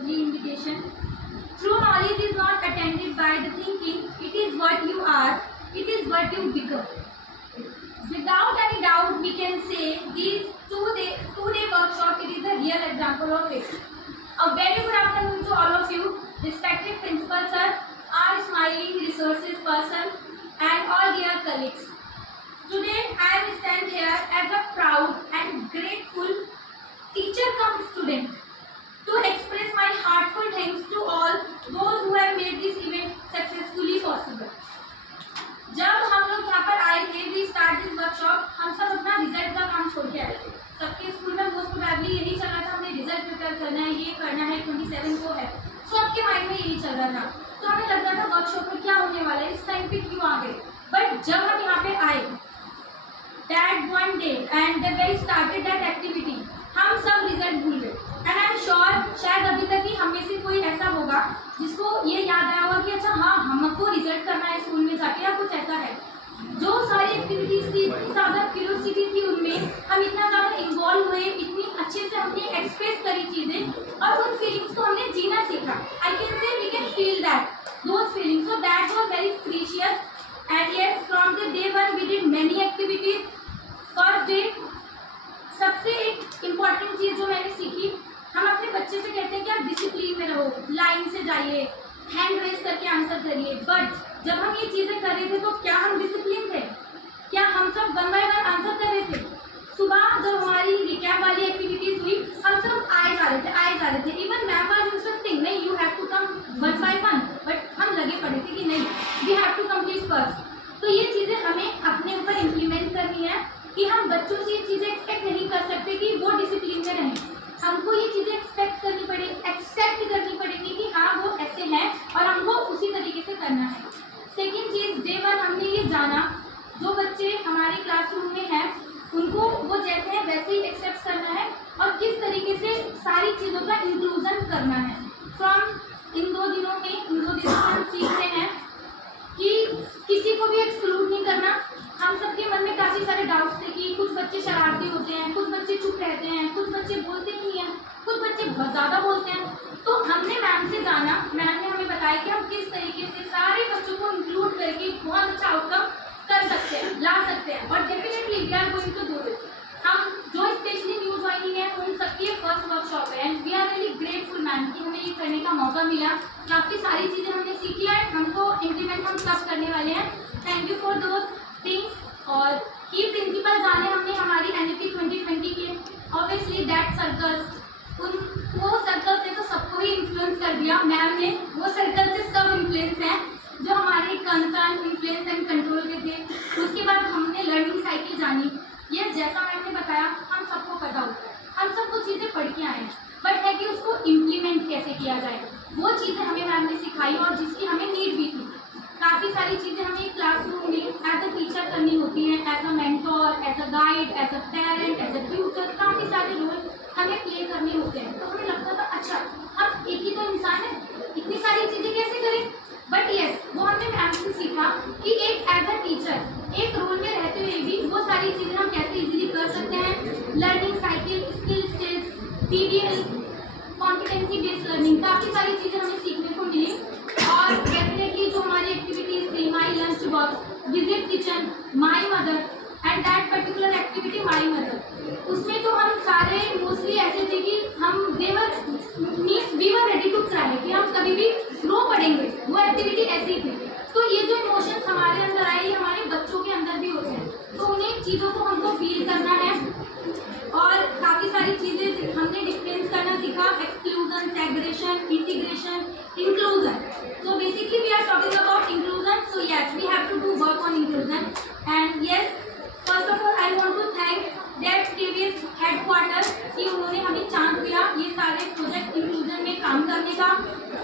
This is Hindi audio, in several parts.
lovely invitation. True knowledge is not attained by the thinking, it is what you are, it is what you become. Without any doubt, we can say these two-day workshop, it is a real example of it. A very good afternoon to all of you, respected principal sir, our smiling resources person, and all dear colleagues. Today, I will stand here as a proud and grateful teacher cum student to express my heartfelt thanks to all those who have made this event successfully possible. जब हम लोग यहाँ पर आए थे वी स्टार्ट दिस वर्कशॉप, हम सब अपना रिजल्ट का काम छोड़ के आए थे. सबके स्कूल में मोस्ट प्रोबेबली यही चल रहा था, हमने रिजल्ट प्रिपेयर करना है, ये करना है, 27 को है. सबके माइंड में यही चल रहा था. तो हमें लग रहा था वर्कशॉप में क्या होने वाला है, इस टाइम पे क्यों आ गए. बट जब हम यहाँ पे आए that one day and the way started that activity, हम सब रिजल्ट भूल गए. एंड आई एम श्योर शायद अभी तक ही हम में से कोई ऐसा होगा जिसको ये याद आया होगा कि अच्छा हाँ हमको रिजल्ट करना है स्कूल में जाके, या कुछ ऐसा है. जो सारी एक्टिविटीज़ थी, इतनी ज़्यादा क्यूरियोसिटी थी उनमें, हम इतना ज़्यादा इन्वॉल्व हुए, इतनी अच्छे से हमने एक्सप्रेस करी चीज़ें और उन फीलिंग्स को हमने जीना सीखा. I can say we can feel that those feelings, so that was very precious. And yes, from the day one we did many activities. First day सबसे एक इम्पॉर्टेंट चीज़ जो मैंने सीखी, हम अपने बच्चे से कहते हैं कि आप डिसिप्लिन में रहो, लाइन से जाइए, हैंड रेस करके आंसर करिए. बट जब हम ये चीज़ें कर रहे थे तो क्या हम डिसिप्लिन थे? क्या हम सब वन बाय वन आंसर कर रहे थे? सुबह जब हमारी रिकैप वाली एक्टिविटीज़ हुई, हम सब आए जा रहे थे. इवन मैम वाज इंस्ट्रक्टिंग, नहीं you have to come one by one, but हम लगे पड़े थे कि नहीं we have to complete first. तो ये चीज़ें हमें अपने ऊपर इम्प्लीमेंट करनी है कि हम बच्चों से ये चीज़ें एक्सपेक्ट नहीं कर सकते कि वो डिसिप्लिन में रहें. हमको ये चीज़ें एक्सपेक्ट करनी पड़ेगी, एक्सेप्ट करनी पड़ेगी कि हाँ वो ऐसे हैं और हमको उसी तरीके से करना है. सेकेंड चीज़, डे वन हमने ये जाना जो बच्चे हमारे क्लासरूम में हैं उनको वो जैसे हैं वैसे ही एक्सेप्ट करना है और किस तरीके से सारी चीज़ों का इंक्लूजन करना है. फ्रॉम इन दो दिनों में हम सीख रहे हैं कि किसी को भी एक्सक्लूड नहीं करना. हम सबके मन में काफ़ी सारे डाउट्स थे कि कुछ बच्चे शरारती होते हैं, कुछ बच्चे चुप रहते हैं, कुछ बच्चे बोलते नहीं हैं, कुछ बच्चे बहुत ज़्यादा बोलते हैं. तो हमने मैम से जाना, मैम ने हमें बताया कि हम किस तरीके से सारे बच्चों को इंक्लूड करके बहुत अच्छा आउटकम कर सकते हैं, ला सकते हैं. और definitely we are going to do it. हम जो स्पेशली न्यू ज्वाइनिंग है उन सबकी फर्स्ट वर्कशॉप है and we are really grateful ma'am कि हमें ये करने का मौका मिला. काफ़ी सारी चीज़ें हमने सीखी है, हमको इम्प्लीमेंट हम सब करने वाले हैं. Thank you for those things. और की प्रिंसिपल जाने हमने हमारी NEP 2020 के ऑब्वियसली दैट सर्कल्स, वो सर्कल्स ने तो सबको ही इन्फ्लुएंस कर दिया. मैम ने वो सर्कल से सब इन्फ्लुएंस हैं जो हमारे कंसर्न, इन्फ्लुएंस एंड कंट्रोल के थे. उसके बाद हमने लर्निंग साइकिल जानी. ये जैसा मैम ने बताया हम सबको पता होता है, हम सब वो चीज़ें पढ़ के आए हैं, बट है कि उसको इम्प्लीमेंट कैसे किया जाए वो चीज़ें हमें मैम ने सिखाई और जिसकी हमें नीड भी थी. काफ़ी सारी चीज़ें हमें क्लासरूम में एज अ टीचर करनी होती हैं, as a mentor, as a guide, as a parent, as a tutor. काफ़ी सारे रोल हमें प्ले करने होते हैं. तो हमें लगता था अच्छा हम एक ही तो इंसान है, इतनी सारी चीज़ें कैसे करें. बट यस, वो हमने मैम से सीखा कि एक एज अ टीचर एक रोल में रहते हुए भी वो सारी चीज़ें हम कैसे इजीली कर सकते हैं. Learning cycle, skill stage, PBL, competency based learning, काफ़ी सारी चीज़ें हमें सीखने को मिली. और डेफिनेटली जो हमारी एक्टिविटीज़ थी, my lunch box, visit kitchen, my mother and that particular activity my mother, उसमें तो हम सारे मोस्टली ऐसे थे कि हम we were ready to try कि हम कभी भी रो पड़ेंगे. वो एक्टिविटी ऐसी थी. तो ये जो इमोशंस हमारे अंदर आए ये हमारे बच्चों के अंदर भी होते हैं. तो उन्हें चीज़ों को हमको फील करना है और काफ़ी सारी चीज़ें हमने डिफरेंस करना सीखा. Exclusion, segregation, integration, inclusion. So basically we are talking about inclusion. So yes, we have to do work on inclusion. And yes, first of all I want to thank that KVS headquarters कि उन्होंने हमें चांस दिया ये सारे प्रोजेक्ट इंक्लूजन में काम करने का.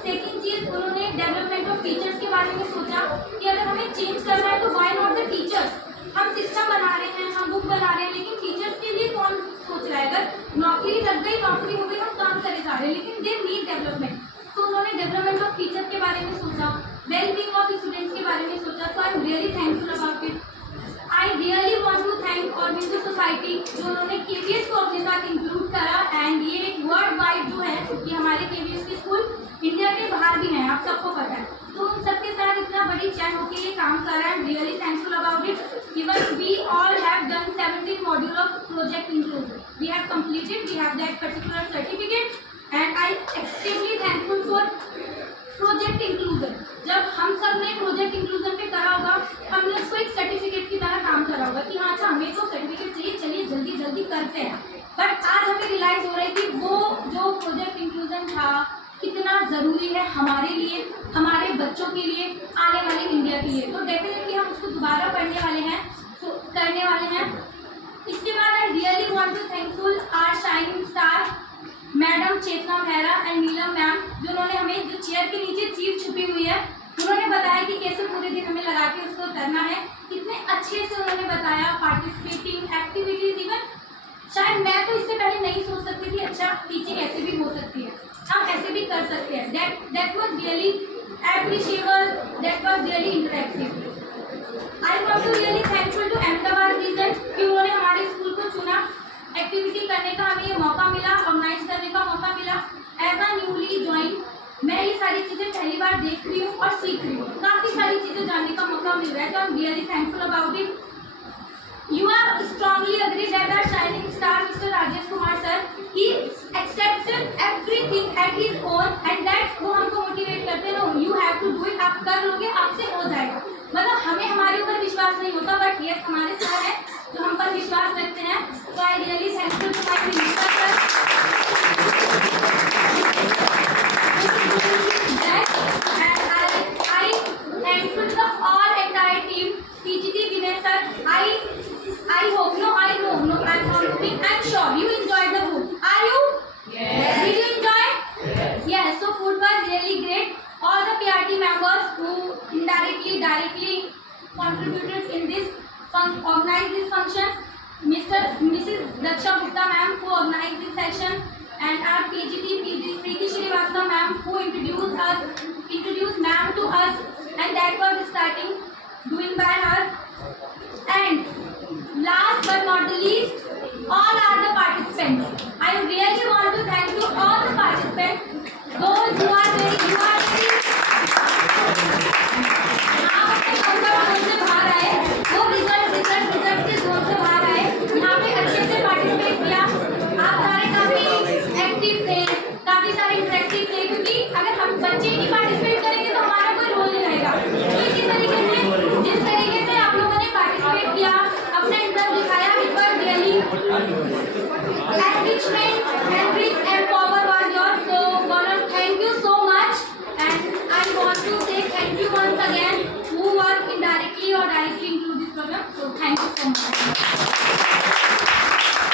सेकेंड चीज़, उन्होंने डेवलपमेंट ऑफ टीचर्स के बारे में सोचा कि अगर हमें चेंज करना है तो वाई नॉट द टीचर्स. हम सिस्टम बना रहे हैं, हम बुक बना रहे हैं, लेकिन टीचर्स के लिए कौन सोच रहा है. अगर नौकरी लग गई, नौकरी हो गई, हम काम करे जा रहे हैं, लेकिन दे नीड डेवलपमेंट. तो उन्होंने डेवलपमेंट ऑफ टीचर के बारे में सोचा, वेलबींग ऑफ स्टूडेंट्स के बारे में सोचा. So I am really thankful about it. I really want to thank organiser society जो उन्होंने KVS को अपने साथ इंक्लूड करा. एंड ये एक वर्ल्ड वाइड जो है कि हमारे KVS के स्कूल ऑफ टाइम। तो उन सबके साथ इतना बड़ी चैन होकर ये काम कर रहा है, really thankful about it. Even we all have done 17 module of project inclusion, we have completed, we have that particular certificate and I extremely thankful for project inclusion. जब हम सब ने प्रोजेक्ट इंक्लूजन पे करा होगा, हमने उसको एक सर्टिफिकेट की तरह काम करा होगा कि हाँ अच्छा हमें तो सर्टिफिकेट चाहिए, चलिए जल्दी जल्दी करते हैं। बट आज हमें रियलाइज हो रहा है कि वो जो प्रोजेक्ट इंक्लूजन था कितना ज़रूरी है हमारे लिए, हमारे बच्चों के लिए, आने वाले इंडिया के लिए। तो डेफिनेटली हम उसको दोबारा पढ़ने वाले हैं, करने वाले हैं। इसके बाद I really want to thankful our shining star madam Chetna Mehra and Neelam ma'am, जो उन्होंने हमें जो चेयर के नीचे चीज छुपी हुई है, उन्होंने बताया कि कैसे पूरे दिन हमें लगा के उसको करना है। कितने अच्छे से उन्होंने बताया, पार्टिसिपेटिंग एक्टिविटीज, इवन शायद मैं तो इससे पहले नहीं सोच सकती थी अच्छा टीचिंग ऐसे भी हो सकती है, हम ऐसे भी कर सकते हैं। That was really appreciable, that was really interactive. I want to really thankful to Ahmedabad region कि उन्होंने हमारे स्कूल को चुना, एक्टिविटी करने का हमें ये मौका मिला, ऑर्गेनाइज करने का मौका मिला। एज अ न्यूली ज्वाइन मैं ये सारी चीज़ें पहली बार देख रही हूँ और सीख रही हूँ, काफ़ी सारी चीज़ें जानने का मौका मिल रहा है, तो आई am really thankful about it. You are strongly agree that our shining star, Mr. Rajesh Kumar sir, he accepted everything at his own and that वो हमको मोटिवेट करते हैं, no, you have to do it, आप कर लोगे, आपसे हो जाएगा। मतलब हमें हमारे ऊपर विश्वास नहीं होता, बट यस हमारे सर है जो हम पर विश्वास रखते हैं। तो I really thankful to my minister sir and I thankful to the all entire team, PGT Vinay sir. I hope, no, I'm not hoping, I'm sure you enjoyed the food. Are you? Yes. Did you enjoy? Yes. Yes. So food was really great. All the PRT members who indirectly, directly contributed in this organized this function. Mrs. Daksha Gupta ma'am who organized this session, and our PGT Preeti Srivastava ma'am who introduced ma'am to us, and that was starting doing by her. And last but not the least, all are the participants. I really want to thank you all the participants. Those who are very आप अपने कंफर्ट जोन से बाहर आए, वो रिजल्ट के जोन से बाहर आए, यहाँ पे अच्छे से पार्टिसिपेट किया। आप सारे काफी एक्टिव थे, काफी सारे इंटरेक्टिव थे, क्योंकि अगर हम बच्चे ही नहीं पार्टिसिपेट करेंगे तो हमारा कोई रोल नहीं रहेगा। तो इसी तरीके से जिस तरीके से आप लोगों ने पार्टिसिपेट किया, अपना इंटरेस्ट दिखाया, it was really enrichment, enrich and